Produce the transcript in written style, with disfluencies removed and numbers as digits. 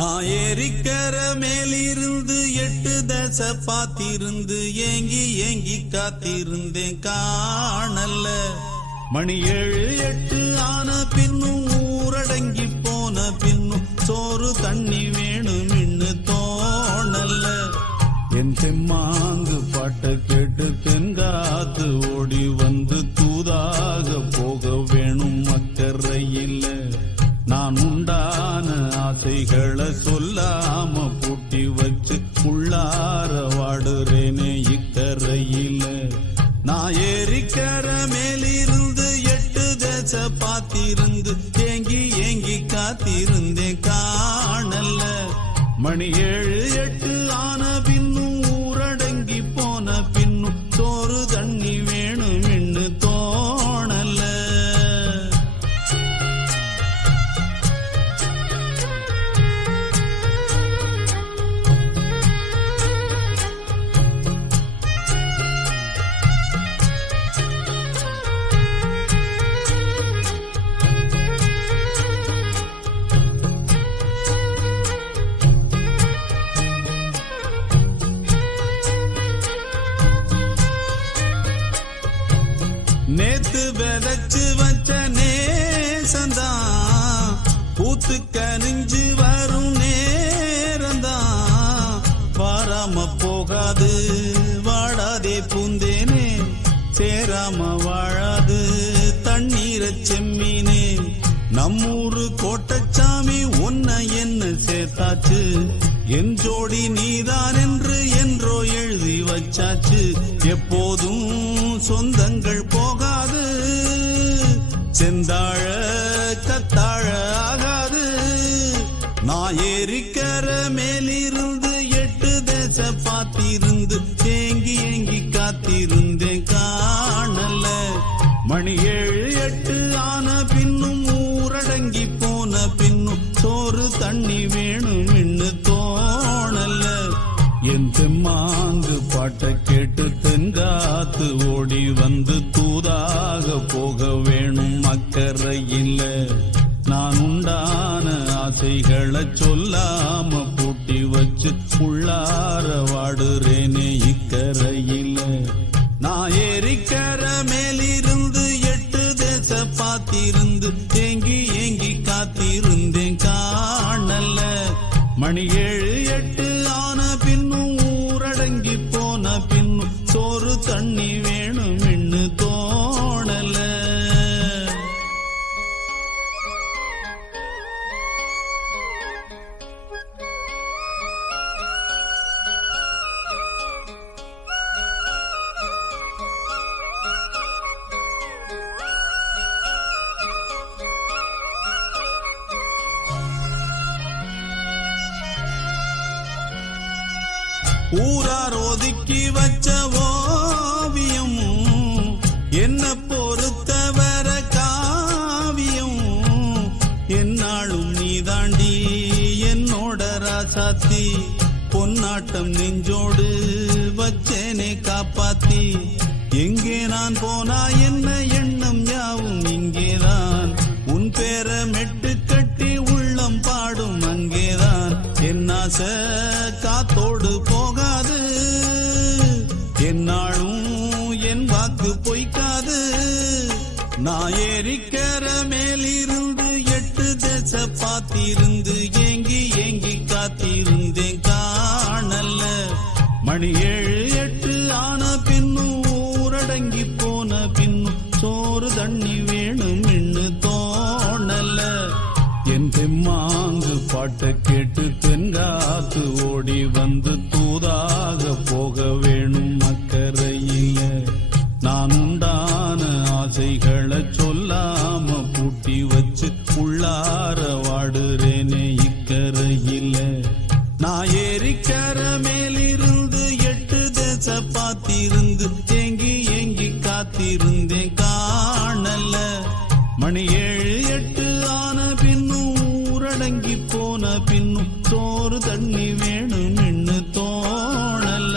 நான் ஏரிக்கர மேலிருந்து 8 தசை பாத்திருந்து ஏங்கி ஏங்கி காத்திருந்தேன் காணல்ல. மணி 7 8 ஆன பின்னும் ஊரடங்கி போன பின்னும் சோறு தண்ணி வேணும் இன்னு தோணல்ல. என் தெம்மாங்கு பாட்ட கேட்டு தென்காத்து ஓடி வந்து தூதாக போக வேணும் அக்கறையில். நான் உண்டான ஆசைகளை சொல்லாம பூட்டி வச்சு உள்ளார வாடுறேனே இக்கரையில. நான் ஏரிக்கர மேலிருந்து 8 தசை பாத்திருந்து ஏங்கி ஏங்கி காத்திருந்தேன் காணல்ல. மணி 7 8 ஆன பின்னும் ஊரடங்கி போன பின்னும் சோறு தண்ணி வேணும் இன்னு தோணல்ல. நேத்து விதைச்சு வச்ச நேசந்தான் பூத்து கனிஞ்சு வரும் நேரந்தான். வாராம போகாது வாடாதே பூந்தேனே, சேராம வாழாது தண்ணீரை செம்மீனே. நம்மூரு கோட்டச்சாமி உன்னை என்ன சேர்த்தாச்சு, என் ஜோடி நீதான் என்று என்றோ எழுதி வச்சாச்சு. எப்போதும் சொந்தங்கள் போகாது, செந்தாழ கத்தாழ ஆகாது. நான் ஏரிக்கர மேலிருந்து 8 தசை பாத்திருந்து ஏங்கி ஏங்கி காத்திருந்தேன் காணல்ல. மணி 7 8 ஆன பின்னும் ஊரடங்கி போன பின்னும் சோறு தண்ணி வேணும் இன்னு தோணல்ல. என் தெம்மாங்கு பாட்ட கேட்டு தென்காத்து ஓடி வந்து தூதாக போக வேணும் அக்கறையில். நான் உண்டான ஆசைகளை சொல்லாம பூட்டி வச்சு உள்ளார வாடுறேனே இக்கரையில். நான் ஏரிக்கர மேலிருந்து 8 தசை பாத்திருந்து ஏங்கி ஏங்கி காத்திருந்தேன் காணல்ல. மணி 7 8 ஆன பின்னும் ஊரடங்கி போன பின்னும் சோறு தண்ணி வேணும் இன்னு தோணல. ஊரார் ஒதுக்கி வச்ச ஓவியம் என்ன பொறுத்தவர காவியம். என்னாலும் நீதாண்டி என்னோட ராசாத்தி, பொன்னாட்டம் நெஞ்சோடு வச்சேனே காப்பாத்தி. எங்கே நான் போனா என்ன எண்ணம் யாவும் இங்கேதான், உன் பேர மெட்டு கட்டி உள்ளம் பாடும் அங்கேதான். என் ஆசை காத்தோடு போகாது, என்னாலும் என் வாக்கு பொய்க்காது. நான் ஏரிக்கர மேலிருந்து 8 தசை பாத்திருந்து ஏங்கி ஏங்கி காத்திருந்தேன் காணல்ல. மணி 7 8 ஆன பின்னும் ஊரடங்கி போன பின்னும் சோறு தண்ணி வேணும் இன்னு தோணல்ல. என் தெம்மாங்கு பாட்ட கேட்டு தென்காத்து ஓடி வந்து தூதாக போக வேணும் அக்கறையில். நான் உண்டான ஆசைகளை சொல்லாம பூட்டி வச்சு உள்ளார வாடுறேனே இக்கரையில். நான் ஏரிக்கர மேலிருந்து 8 தசை பாத்திருந்து ஏங்கி ஏங்கி காத்திருந்தேன் காணல்ல. மணி 7 8 ஆன பின்னும் ஊரடங்கி போன பின்னும் சோறு தண்ணி வேணும் இன்னு தோணல.